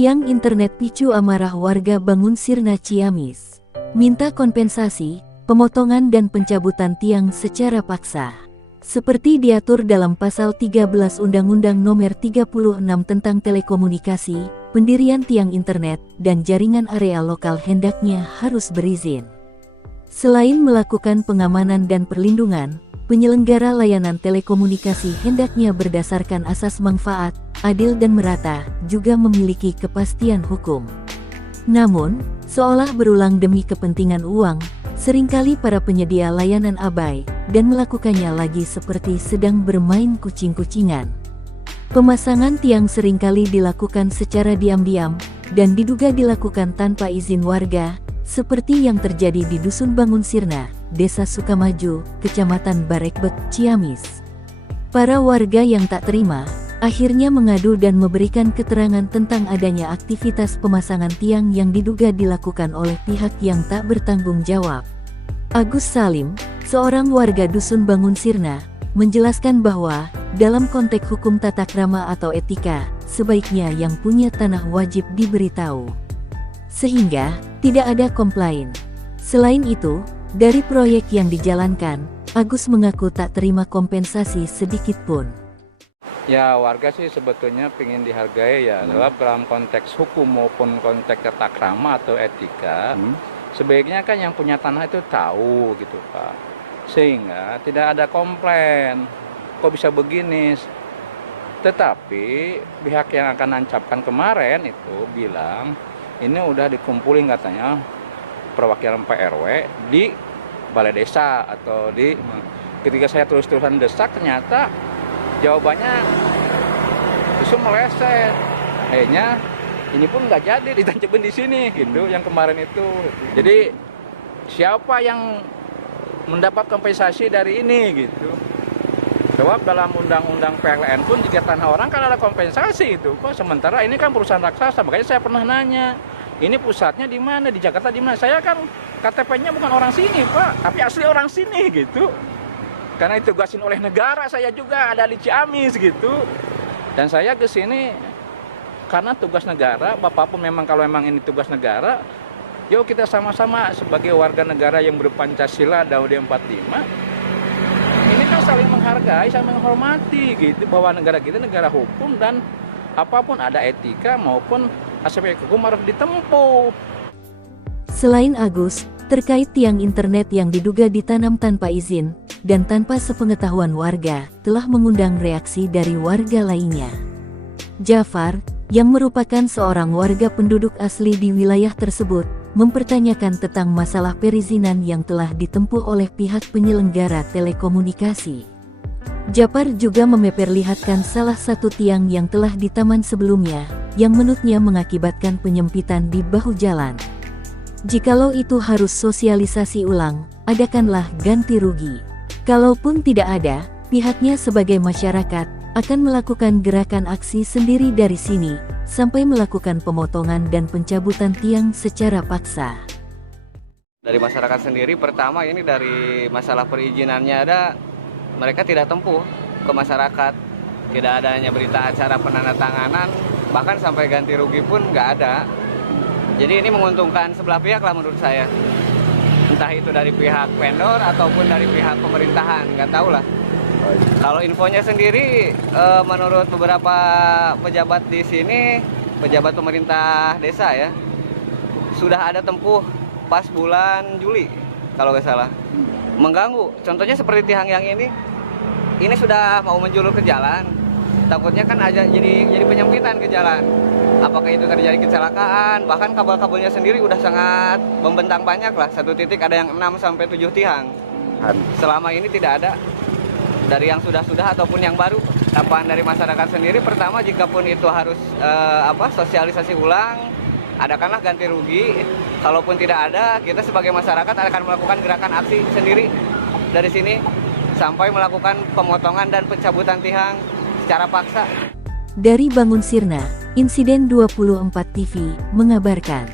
Tiang internet picu amarah warga Bangun Sirna Ciamis. Minta kompensasi, pemotongan dan pencabutan tiang secara paksa. Seperti diatur dalam Pasal 13 Undang-Undang Nomor 36 tentang Telekomunikasi, pendirian tiang internet dan jaringan area lokal hendaknya harus berizin. Selain melakukan pengamanan dan perlindungan, penyelenggara layanan telekomunikasi hendaknya berdasarkan asas manfaat, adil dan merata, juga memiliki kepastian hukum. Namun, seolah berulang demi kepentingan uang, seringkali para penyedia layanan abai, dan melakukannya lagi seperti sedang bermain kucing-kucingan. Pemasangan tiang seringkali dilakukan secara diam-diam, dan diduga dilakukan tanpa izin warga, seperti yang terjadi di Dusun Bangun Sirna, Desa Sukamaju, Kecamatan Barekbek, Ciamis. Para warga yang tak terima, akhirnya mengadu dan memberikan keterangan tentang adanya aktivitas pemasangan tiang yang diduga dilakukan oleh pihak yang tak bertanggung jawab. Agus Salim, seorang warga Dusun Bangun Sirna, menjelaskan bahwa, dalam konteks hukum tata krama atau etika, sebaiknya yang punya tanah wajib diberitahu. Sehingga, tidak ada komplain. Selain itu, dari proyek yang dijalankan, Agus mengaku tak terima kompensasi sedikit pun. Ya, warga sih sebetulnya ingin dihargai ya, dalam konteks hukum maupun konteks tata krama atau etika. Sebaiknya kan yang punya tanah itu tahu gitu Pak, sehingga tidak ada komplain, kok bisa begini. Tetapi pihak yang akan nancapkan kemarin itu bilang, ini udah dikumpulin katanya perwakilan PRW di balai desa atau di, ketika saya terus-terusan desak ternyata jawabannya justru meleset. Akhirnya ini pun nggak jadi ditancapin di sini gitu yang kemarin itu. Jadi siapa yang mendapat kompensasi dari ini gitu? Sebab dalam undang-undang PLN pun jika tanah orang kan ada kompensasi itu. Kok sementara ini kan perusahaan raksasa. Makanya saya pernah nanya, ini pusatnya di mana? Di Jakarta di mana? Saya kan KTP-nya bukan orang sini Pak, tapi asli orang sini gitu. Karena ditugasin oleh negara, saya juga ada di Ciamis gitu. Dan saya ke sini karena tugas negara, Bapak pun memang kalau memang ini tugas negara, yuk kita sama-sama sebagai warga negara yang berpancasila UUD 45, ini kan saling menghargai, saling menghormati gitu, bahwa negara kita negara hukum dan apapun ada etika maupun aspek hukum harus ditempuh. Selain Agus, terkait tiang internet yang diduga ditanam tanpa izin, dan tanpa sepengetahuan warga, telah mengundang reaksi dari warga lainnya. Jafar, yang merupakan seorang warga penduduk asli di wilayah tersebut, mempertanyakan tentang masalah perizinan yang telah ditempuh oleh pihak penyelenggara telekomunikasi. Jafar juga memperlihatkan salah satu tiang yang telah ditaman sebelumnya, yang menurutnya mengakibatkan penyempitan di bahu jalan. Jikalau itu harus sosialisasi ulang, adakanlah ganti rugi. Kalaupun tidak ada, pihaknya sebagai masyarakat akan melakukan gerakan aksi sendiri dari sini, sampai melakukan pemotongan dan pencabutan tiang secara paksa. Dari masyarakat sendiri, pertama ini dari masalah perizinannya ada, mereka tidak tempuh ke masyarakat. Tidak adanya berita acara penandatanganan, bahkan sampai ganti rugi pun nggak ada. Jadi ini menguntungkan sebelah pihak lah menurut saya. Entah itu dari pihak vendor ataupun dari pihak pemerintahan, nggak tahu lah. Kalau infonya sendiri, menurut beberapa pejabat di sini, pejabat pemerintah desa ya, sudah ada tempuh pas bulan Juli, kalau nggak salah. Mengganggu, contohnya seperti tiang yang ini sudah mau menjulur ke jalan, takutnya kan aja jadi penyempitan ke jalan. Apakah itu terjadi kecelakaan, bahkan kabel-kabelnya sendiri udah sangat membentang banyak lah, satu titik ada yang 6-7 tiang. Selama ini tidak ada, dari yang sudah-sudah ataupun yang baru. Harapan dari masyarakat sendiri, pertama jikapun itu harus sosialisasi ulang, adakanlah ganti rugi. Kalaupun tidak ada, kita sebagai masyarakat akan melakukan gerakan aksi sendiri dari sini, sampai melakukan pemotongan dan pencabutan tiang secara paksa. Dari Bangun Sirna, Insiden 24 TV mengabarkan.